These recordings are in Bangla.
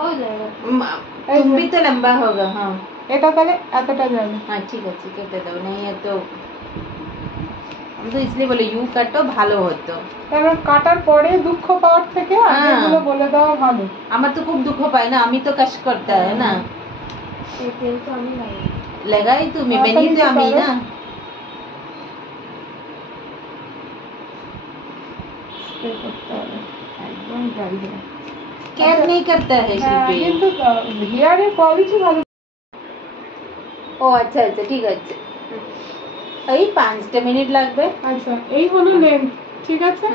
हो जाएगा। तुम भी तो लंबा होगा। हाँ এটা তাহলে এতটা যাবে। हाँ ठीक है केटे दो, नहीं है तो हम तो इसलिए बोले यूं काटो ভালো হতো। কারণ কাটার পরে দুঃখ পাওয়ার থেকে আগে এগুলো বলে দেওয়া ভালো। আমার তো খুব দুঃখ পায় না, আমি তো कष्ट करता है ना। ये तेल तो हमें लगाई তুমি বেনি তো আমি না। একদম ড্রাই হবে। केयर नहीं करता है शिल्पी। কিন্তু হেয়ারের কোয়ালিটি ভালো। ও আচ্ছা আচ্ছা ঠিক আছে, এই 5টা মিনিট লাগবে। আচ্ছা এই হলো লেন্থ, ঠিক আছে।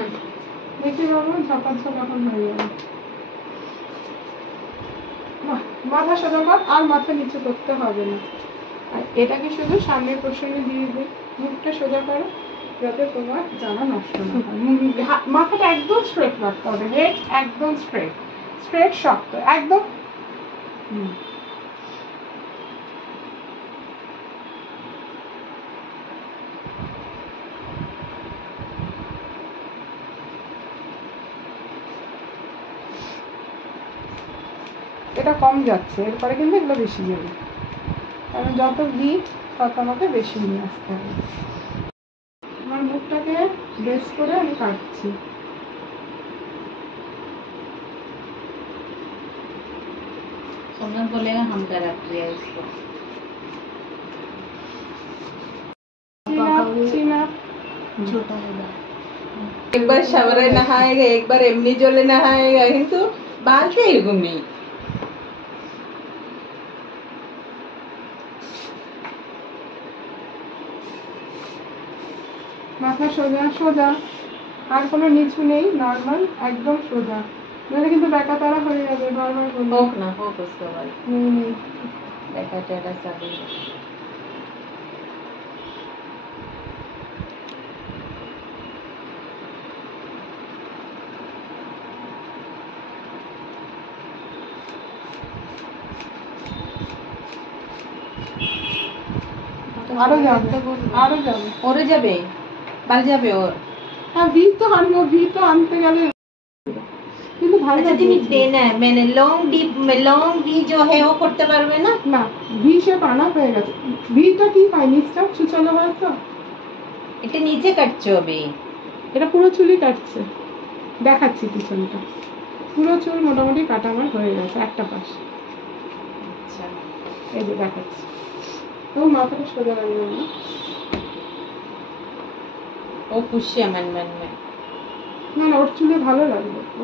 দেখি বাবা ঝাপাঝাপ এখন হয়ে যাবে। মাথা সোজা কর, আর মাথা নিচু করতে হবে না। আর এটাকে শুধু সামনের পোর্শনে দিয়ে দিই। মুখটা সোজা করো যাতে তোমার জামা নষ্ট না হয়। মাথাটা একদম স্ট্রেট রাখতে হবে, হেড একদম স্ট্রেট, স্ট্রেট শক্ত একদম। এটা কম যাচ্ছে, এরপরে কিন্তু এগুলো বেশি যাবে, কারণ যত বিট তত আমাকে বেশি নিয়ে আসতে হবে। আমার মুখটাকে বেস করে আমি কাটছি। सोमनाथ बोलेगा हम करा दिया इसको। छोटा है। एक बार शावरे नहाएगा, एक बार एमनी जोले नहाएगा, কিন্তু বালতে এরকম নেই। মাথা সোজা সোজা, আর কোনো নিচু নেই, নর্মাল একদম সোজা, নাহলে কিন্তু ব্যাকা তারা হয়ে যাবে। বারবার বলবো হোক না হোক उसके बाद দেখা টেরা সবই। আরো যাবে, আরো যাবে, ওরে যাবে, বাল যাবে ওর। হ্যাঁ ভি তো আনবো, ভি তো আনতে গেলে কিন্তু ভালো। আচ্ছা তুমি দেনা মানে লং ভি जो है वो করতে পারবে না। না ভি শেপ আনা হয়ে গেছে। ভিটা কি হয়, নিচটা ছুচালো হয় তো। এটা নিচে কাটছো হবে, এটা পুরো চুলই কাটছে, দেখাচ্ছি পিছনটা। পুরো চুল মোটামুটি কাটা আমার হয়ে গেছে একটা পাশ। আচ্ছা এই যে দেখাচ্ছি, তো মাথাটা সোজা লাগবে না। ও খুশি আমার মন মে। না না ওর চুলে ভালো লাগবে, ও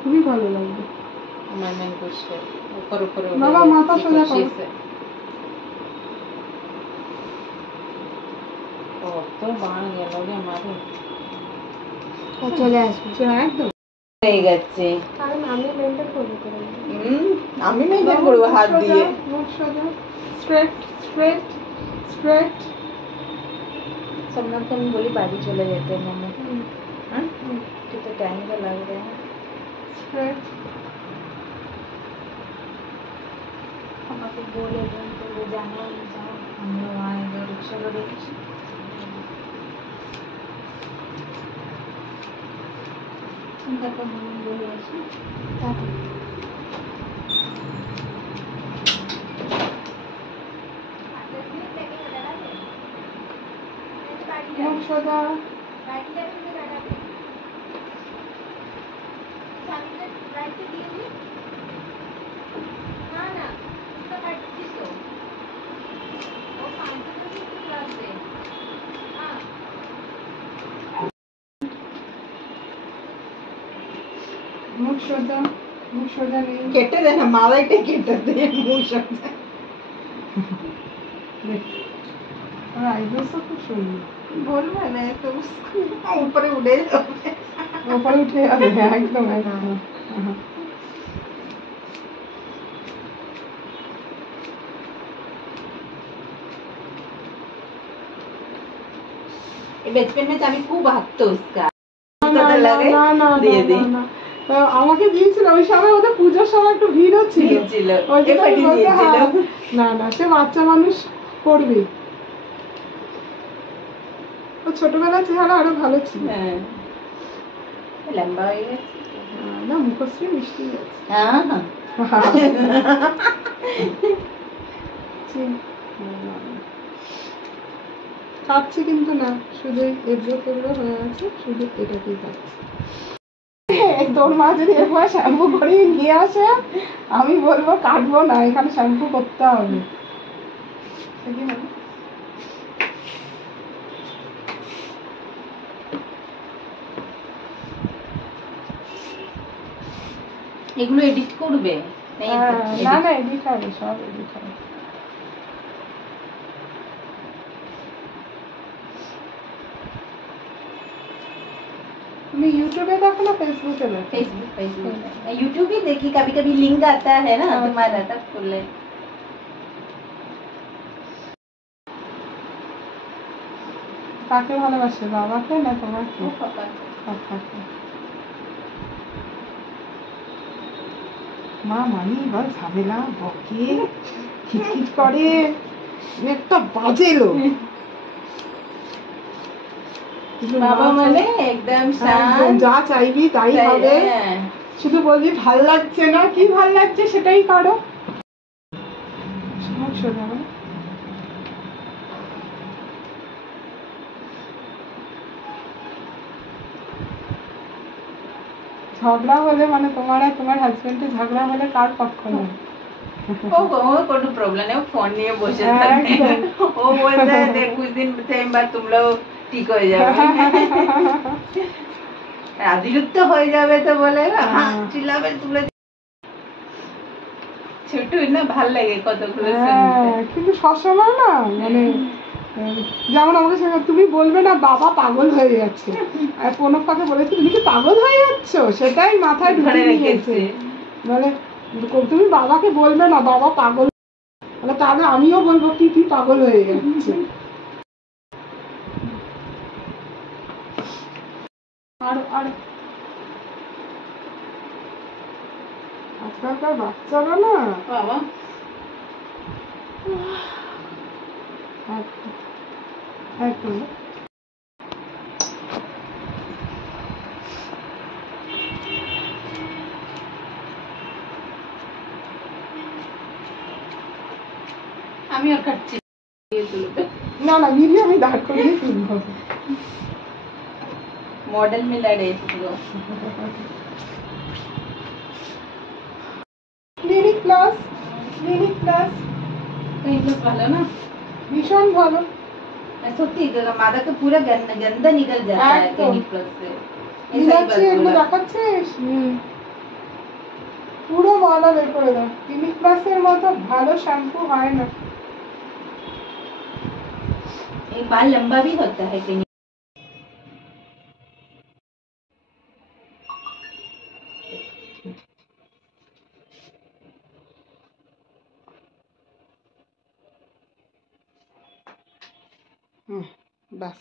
খুবই ভালো লাগবে। আমার মন খুশি উপর উপরে বাবা মাথা সোজা করো। ও তো বান গেল রে মারো। चले আসবে একদম হয়ে গেছে। কারণ আমি মেনটেন করব করে। আমি মেনটেন করব হাত দিয়ে। মুখ সোজা, স্ট্রেট স্ট্রেট স্ট্রেট। सोमनाथ को हम बोली बाड़ी चले जाते हैं मम्मी। हाँ कितना टाइम तो लग रहा है। स्ट्रेट पापा को बोले तो वो जाना जाओ, हम लोग आएंगे रिक्शा करेंगे। उनका तो हम बोले ऐसे মুখ সোজা। মুখ সোজা, মুখ সোজা নেই। কেটে দেনা মালাইটা কেটে দে মুখ সোজা। और आईब्रोज तो খুব সুন্দর। बोलना ना तो ऊपर उड़े जाओगे। ऊपर उठे যাবে একদম একদম। बचपन में चाबी खूब भागतो उसका। আমাকে দিয়েছিল ওই সময়, ওদের পুজোর সময় একটু ভিড়ও ছিল। না না সে বাচ্চা মানুষ করবে, ও ছোটবেলা চেহারা আরো ভালো ছিল। লম্বা হয়ে গেছে না মুখশ্রী মিষ্টি আছে। হ্যাঁ খাচ্ছি কিন্তু না, শুধু এগুলো তেগুলো হয়ে আছে, শুধু এটাকেই খাচ্ছি। তোর মা যদি একবার শ্যাম্পু করিয়ে নিয়ে আসে, আমি বলবো কাটবো না, এখানে শ্যাম্পু করতে হবে। এগুলো এডিট করবে? না না, এডিট হবে, সব এডিট হবে। তুমি यूट्यूब देखो ना फेसबुक पे? फेसबुक यूट्यूब ही देखी, कभी कभी लिंक आता है ना तुम्हारा, तब खोल ले। কাকে ভালোবাসে, বাবাকে না তোমাকে? पापा পাপাকে। মা মানি এবার ঝামেলা বকে, খিটখিট করে, একটা বাজে লোক। বাবা মানে একদম শান্ত, যা চাইবি তাই হবে, শুধু বলবি ভাল লাগছে না, কি ভাল লাগছে সেটাই করো। ঝগড়া হলে মানে তোমার আর তোমার হাজবেন্ডের ঝগড়া হলে কার পক্ষ নেয়? वो কোনো प्रॉब्लम नहीं, वो फोन নিয়ে বসে থাকে, ও বলতে है देख कुछ दिन टाइम बाद तुम लोग ठीक हो যাবে, অতিরিক্ত হয়ে যাবে তো বলে হ্যাঁ চিল্লাবে তুলে। ছোট না ভাল লাগে কতগুলো শুনতে, কিন্তু সবসময় না মানে যেমন আমাকে সঙ্গে তুমি বলবে না বাবা পাগল হয়ে যাচ্ছে, আর কোনো কথা বলেছি তুমি কি পাগল হয়ে যাচ্ছ, সেটাই মাথায় ঢুকে নিয়েছে। মানে তুমি বাবাকে বলবে না বাবা পাগল, মানে তাহলে আমিও বলবো কি তুই পাগল হয়ে যাচ্ছে। আর আর আজকালকার বাচ্চারা না বাবা একদম আমি আর খাচ্ছি না না, ভিডিও আমি দাঁড় করিয়ে তুলবো। मॉडल में लड़े इसको ক্লিনিক প্লাস, ক্লিনিক প্লাস कहीं तो ভালো না, ভীষণ ভালো। সত্যি मादा का पूरा गंदा निकल जाता है एकदम। क्लिनिक प्लस से, মিলাচ্ছি, এগুলো দেখাচ্ছিস, পুরো ময়লা বের করে দাও। ক্লিনিক প্লাসের মতো ভালো শ্যাম্পু হয় না। एक बाल लंबा भी होता है क्लिनिक। বাস।